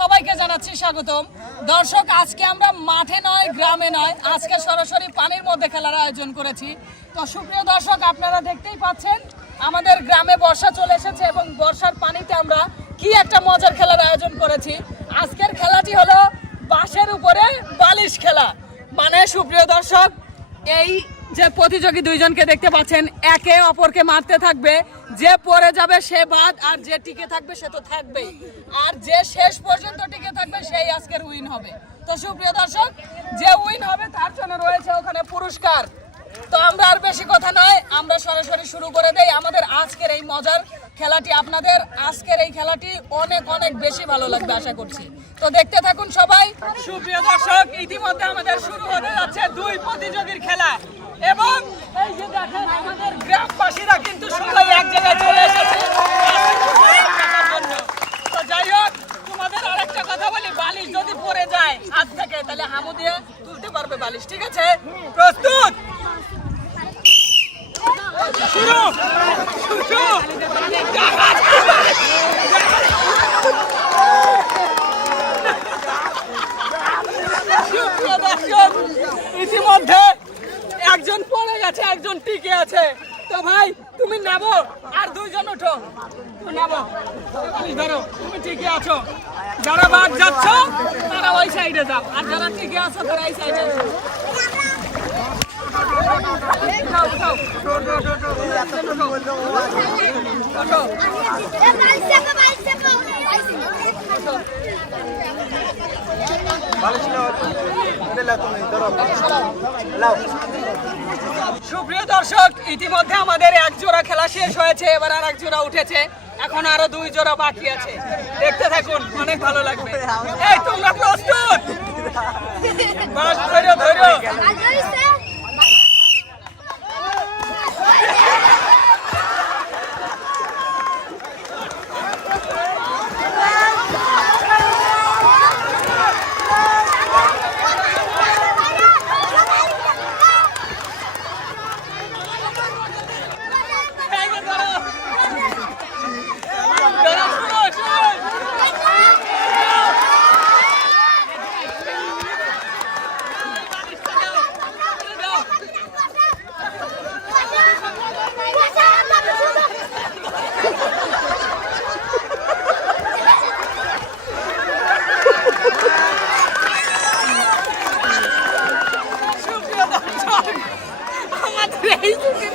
সবাইকে জানাচ্ছি স্বাগতম। দর্শক, আজকে আমরা মাঠে নয়, গ্রামে নয়, আজকে সরাসরি পানির মধ্যে খেলার আয়োজন করেছি। তো সুপ্রিয় দর্শক, আপনারা দেখতেই পাচ্ছেন আমাদের গ্রামে বর্ষা চলে এসেছে এবং বর্ষার পানিতে আমরা কি একটা মজার খেলার আয়োজন করেছি। আজকের খেলাটি হলো বাঁশের উপরে বালিশ খেলা। মানে সুপ্রিয় দর্শক, এই যে প্রতিযোগী দুইজনকে দেখতে পাচ্ছেন, একে অপরকে মারতে থাকবে, যে পড়ে যাবে সে বাদ, আর যে টিকে থাকবে সে তো থাকবেই, আর যে শেষ পর্যন্ত টিকে থাকবে সেই আজকের উইন হবে। তো সুপ্রিয় দর্শক, যে উইন হবে তার জন্য রয়েছে ওখানে পুরস্কার। তো আমরা আর বেশি কথা নয়, আমরা সরাসরি শুরু করে দেই আমাদের আজকের এই মজার খেলাটি। আপনাদের আজকের এই খেলাটি অনেক অনেক বেশি ভালো লাগবে আশা করছি। তো দেখতে থাকুন সবাই। সুপ্রিয় দর্শক, ইতিমধ্যে আমাদের শুরু হতে যাচ্ছে দুই প্রতিযোগীর খেলা এবং এই যে দেখেন আমাদের গ্রামবাসীরা কিন্তু সবাই এক জায়গায় চলে এসেছে। তো যাই হোক, তোমাদের আরেকটা কথা বলি, বালিশ যদি পড়ে যায় হাত থেকে তাহলে হামু দিয়ে তুলতে পারবে বালিশ, ঠিক আছে? প্রস্তুত, শুরু। ইতিমধ্যে একজন পড়ে গেছে, একজন টিকে আছে। তো ভাই তুমি নামো, আর দুইজন ওঠো। নামো, ধরো, তুমি টিকে আছো। যারা বাদ যাচ্ছ তারা ওই সাইডে যাও, আর যারা টিকে আছো তারা এই সাইডে। সুপ্রিয় দর্শক, ইতিমধ্যে আমাদের এক জোড়া খেলা শেষ হয়েছে, এবার আর এক জোড়া উঠেছে, এখন আরো দুই জোড়া বাকি আছে। দেখতে থাকুন, অনেক ভালো লাগবে। এই তোমরা প্রস্তুত? বাস ধৈর্য ধৈর্য।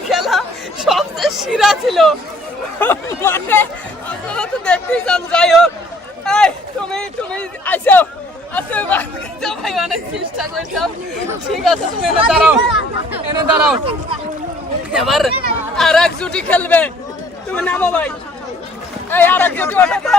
খেলা সবচেয়ে সেরা ছিল, মানে আপনারা তো দেখতেই চান। যাই হোক, তুমি আইসো, আর তুমি অনেক চেষ্টা করছো, ঠিক আছে? তুমি এনে দাঁড়াও, এনে দাঁড়াও। এবার আর এক জুটি খেলবে, তুমি নামো ভাই। এই আর এক জুটি ওঠে তো।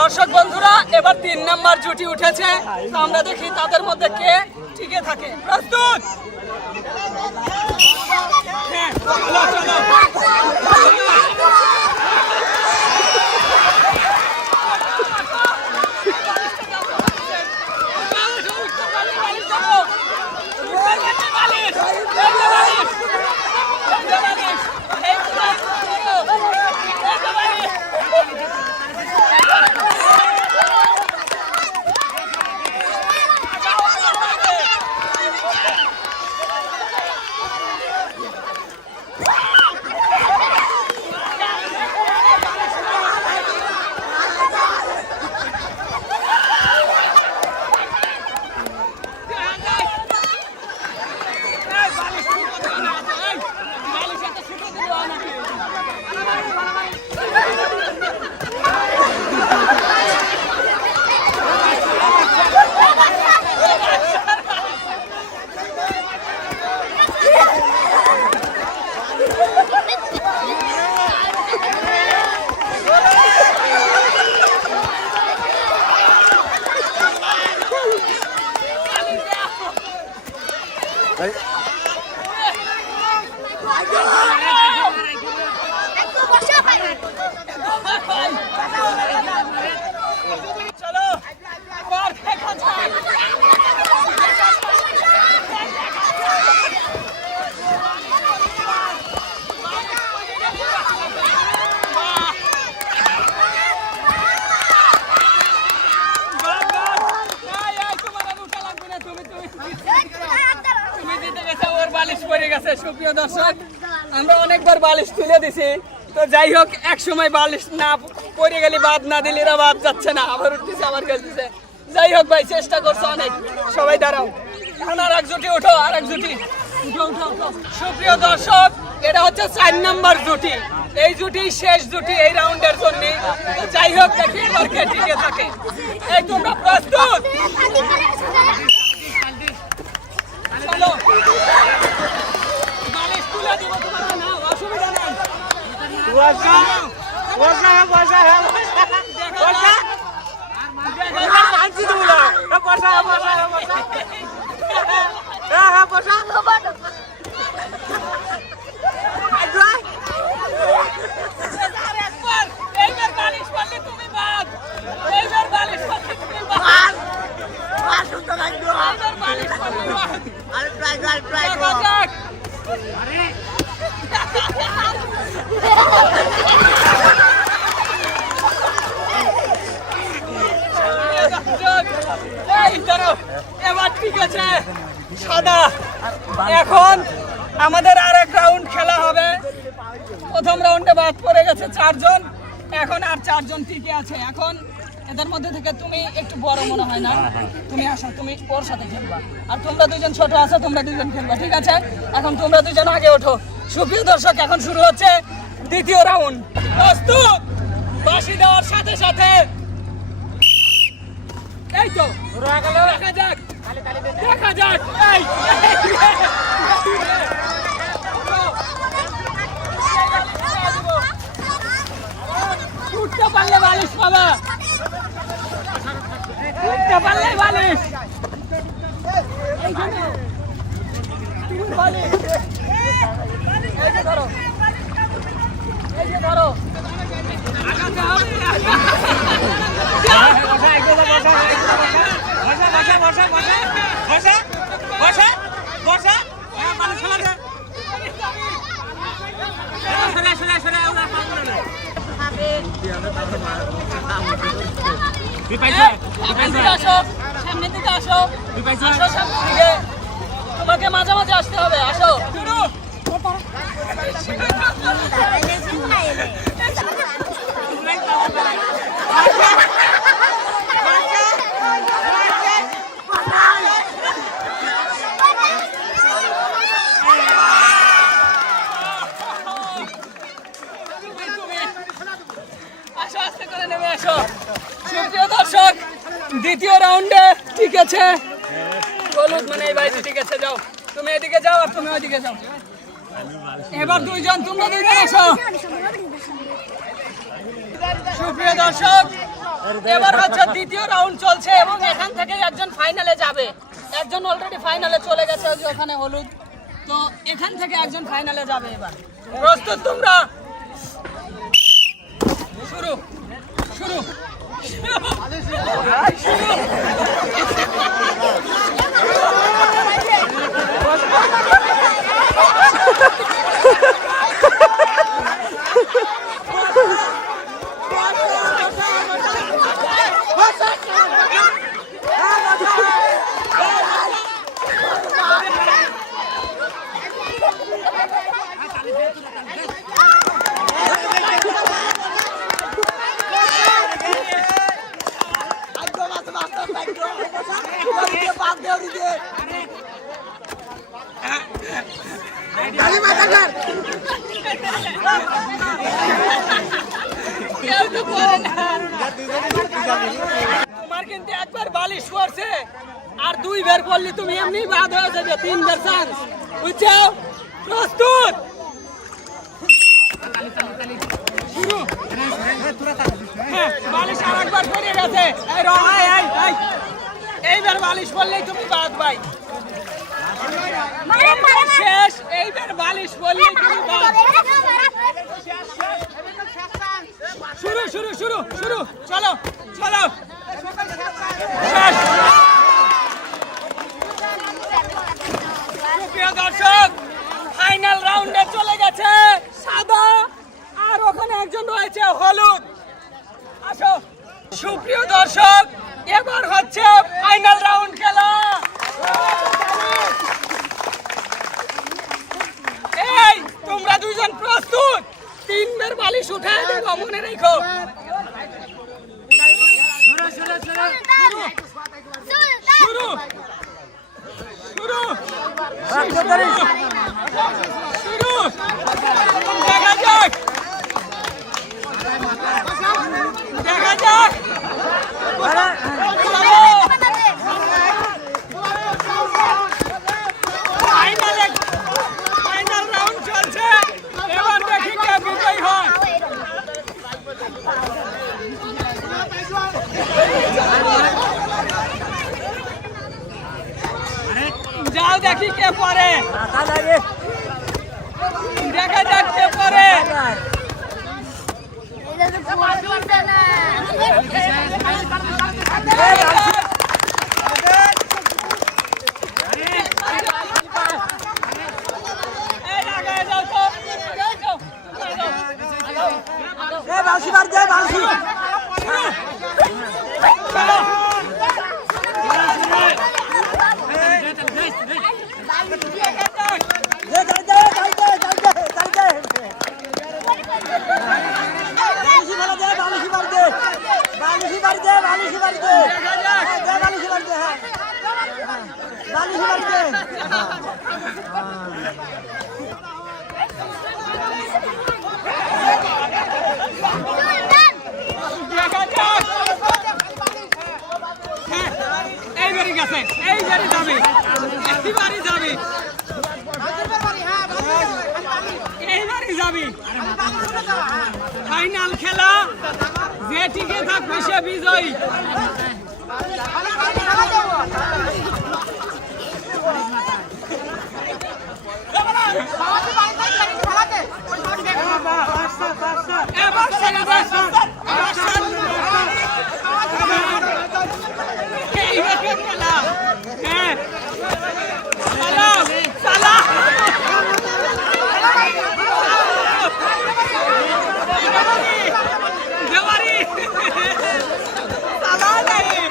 দর্শক বন্ধুরা, এবার 3 নম্বর জুটি উঠেছে। তো আমরা দেখি তাদের মধ্যে কে টিকে থাকে। প্রস্তুত? হ্যাঁ, চলো চলো। চলো এবার দেখা যাক। সুপ্রিয় দর্শক, আমরা অনেকবার বালিশ তুলে দিছি, তো যাই হোক এক সময় বালিশ না পড়ে গেলে বাদ না দিলে এরা বাদ যাচ্ছে না, আবার উঠতেছে আবার গেছে। যাই হোক ভাই, চেষ্টা করছো অনেক, সবাই দাঁড়াও। এখন আর এক জুটি ওঠো, আর এক জুটি উঠো উঠো উঠো। সুপ্রিয় দর্শক, এটা হচ্ছে 4 নম্বর জুটি, এই জুটি শেষ জুটি এই রাউন্ডের জন্য। যাই হোক, দেখি এবার কে টিকে থাকে। এই তোমরা প্রস্তুত? চলো বালিশ তুলে দিব, তোমার না অসুবিধা নাই। বসা বসা বসা বসা আনছি তোমরা বসা বসা বসা হ্যাঁ বসা এইবার বালিশ পারলে তুমি বাদ, এইবার বালিশ পারলে তুমি বাদ, এইবার বালিশ পারলে বাদ। আরে ট্রাই আরে এবার ঠিক আছে সাদা। এখন আমাদের আর এক রাউন্ড খেলা হবে। প্রথম রাউন্ডে বাদ পড়ে গেছে 4 জন, এখন আর 4 জন টিকে আছে। এখন এদের মধ্যে থেকে তুমি একটু বড় মনে হয় না, তুমি আসো, তুমি ওর সাথে খেলবা, আর তোমরা 2 জন ছোট আছো, তোমরা 2 জন খেলবা, ঠিক আছে? এখন তোমরা 2 জন আগে ওঠো। সুপ্রিয় দর্শক, এখন শুরু হচ্ছে দ্বিতীয় রাউন্ড। প্রস্তুত? বাঁশি দেওয়ার সাথে সাথে এই তো দেখা যাক, দেখা যাক। এই উঠতে পারলে বালিশ পাবা, উঠতে পারলে বালিশ। তুমি বালিশ এই যে ধরো, এই যে ধরো। তোমাকে মাঝে মাঝে আসতে হবে, আসো। সুপ্রিয় দর্শক, দ্বিতীয় রাউন্ডে ঠিক আছে হলুদ মানে এই বাড়িতে ঠিক আছে। যাও, তুমি এদিকে যাও আর তুমি ওইদিকে যাও। এবার 2 জন, তোমরা 2 জন আসো। সুপ্রিয় দর্শক, এবার হচ্ছে দ্বিতীয় রাউন্ড চলছে এবং এখান থেকে একজন ফাইনালে যাবে। একজন অলরেডি ফাইনালে চলে গেছে, ওই যে ওখানে হলুদ, তো এখান থেকে একজন ফাইনালে যাবে। এবার প্রস্তুত তোমরা? শুরু শুরু তোমার কিন্তু একবার বালিশ পড়ছে, আর 2 বার পড়লে তুমি এমনি বাদ হয়ে যাবে। 3 বার চান্স, উচ্চাও প্রস্তুত শুরু হ্যাঁ বালিশ আরেকবার পড়ে গেছে এই রহাই এই এইবার বালিশ পড়লেই তুমি বাদ ভাই শেষ এইবার বালিশ পড়লেই তুমি বাদ শুরু শুরু শুরু শুরু চলো চলো শেষ প্রিয় দর্শক ফাইনাল রাউন্ডে চলে গেছে সাদা আর ওখানে একজন রয়েছে হলুদ আসো সুপ্রিয় দর্শক এবার হচ্ছে ফাইনাল রাউন্ড খেলা এই তোমরা দুইজন প্রস্তুত তিনবার বালিশ উঠায় দেব মনে রেখো শুরু শুরু শুরু দেখা যাক দেখা যাক ফাইনাল রাউন্ড চলছে এবার দেখি কে বিজয়ী হয় যাও দেখি কে পরে দেখা যাক কে পরে এইবারই যাবে এইবারই যাবে ফাইনাল খেলা যে টিকে থাকবে সে বিজয়ী এবার ছেড়ে দেয় খেলা হ্যাঁ চালা দেওয়ারি চালা নেই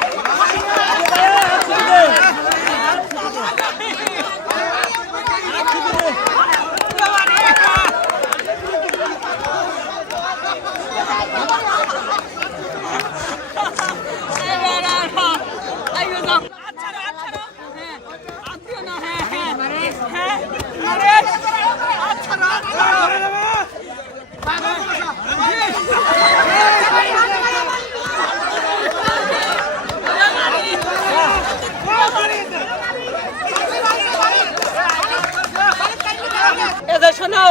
শোনো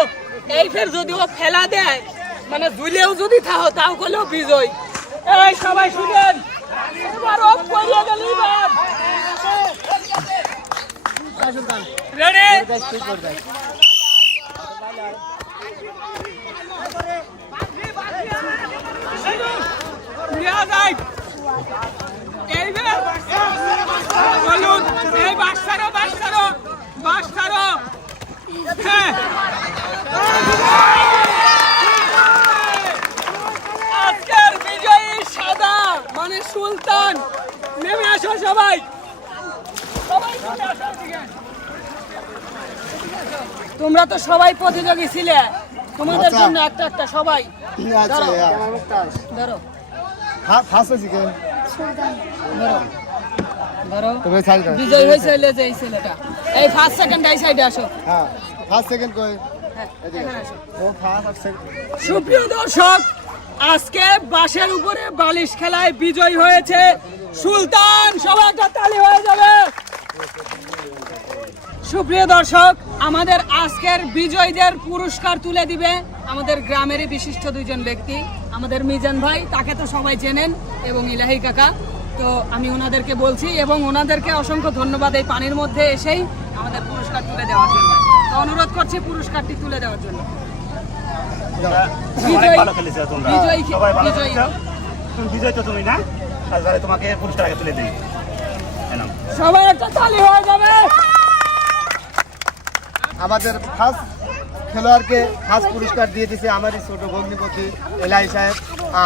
এই ফের যদি ও ফেলা দেয় মানে ঝুলেও যদি থাও তাও করলেও বিজয় এই সবাই শুনেন এবার ও পড়িয়ে গেল রেডি এইবার বলুন এই বাক্সারো বাক্সারো বাক্সারো হ্যাঁ আজকের বিজয়ী সাদা মানে সুলতান নেমে আসো সবাই তোমরা তো সবাই প্রতিযোগী ছিলে তোমাদের জন্য একটা একটা সবাই ধরো বিজয় হয়েছে এই ছেলেটা এই ফার্স্ট সেকেন্ড এই সাইডে আসো সুপ্রিয় দর্শক আজকে বাঁশের উপরে বালিশ খেলায় বিজয় হয়েছে সুলতান সবার একটা তালি হয়ে যাবে সুপ্রিয় দর্শক, আমাদের আজকের বিজয়ীদের পুরস্কার তুলে দিবে আমাদের গ্রামেরই বিশিষ্ট দুইজন ব্যক্তি, আমাদের মিজান ভাই, তাকে তো সবাই চেনেন, এবং ইলাহি কাকা। তো আমি ওনাদেরকে বলছি এবং ওনাদেরকে অসংখ্য ধন্যবাদ এই পানির মধ্যে এসেই আমাদের পুরস্কার তুলে দেওয়ার জন্য। তো অনুরোধ করছি পুরস্কারটি তুলে দেওয়ার জন্য। বিজয় তো তুমি না, তোমাকে পুরস্কার আগে তুলে দিই। সবাই একটা তালি হয়ে যাবে। আমাদের ফার্স্ট খেলোয়াড়কে ফার্স্ট পুরস্কার দিয়ে দিয়েছে আমারই ছোট ভগ্নিপতি এলাই সাহেব,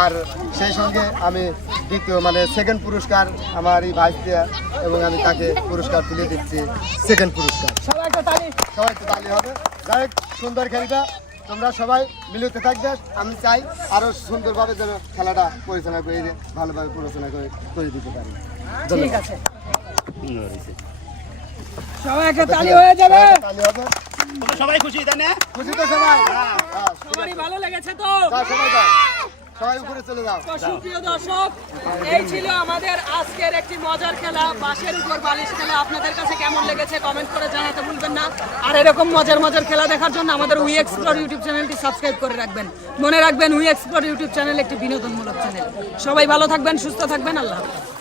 আর সেই সঙ্গে আমি দ্বিতীয় মানে সেকেন্ড পুরস্কার আমার এই ভাইস দিয়া, এবং আমি তাকে পুরস্কার তুলে দিচ্ছি সেকেন্ড পুরস্কার। সবাই একটা তালি। সবাই তো তালি হবে। যাই হোক, সুন্দর খেলবে, তোমরা সবাই মিলিত থাকবে। আমি চাই আরো সুন্দরভাবে যেন খেলাটা পরিচালনা করে ভালোভাবে পরিচালনা করে দিতে পারি। ঠিক আছে, সবাই একটা তালি হয়ে যাবে। তালি হবে। সবাই খুশি, তাই না? খুশি তো সবাই? সবারই ভালো লেগেছে তো? সবাই উপরে চলে যাও। তো সুপ্রিয় দর্শক, এই ছিল আমাদের আজকের একটি মজার খেলা, বাঁশের উপর বালিশ খেলা। আপনাদের কাছে কেমন লেগেছে কমেন্ট করে জানাতে ভুলবেন না। আর এরকম মজার মজার খেলা দেখার জন্য আমাদের উই এক্সপ্লোর ইউটিউব চ্যানেলটি সাবস্ক্রাইব করে রাখবেন। মনে রাখবেন, উই এক্সপ্লোর ইউটিউব চ্যানেল একটি বিনোদনমূলক চ্যানেল। সবাই ভালো থাকবেন, সুস্থ থাকবেন, আল্লাহ হাফেজ।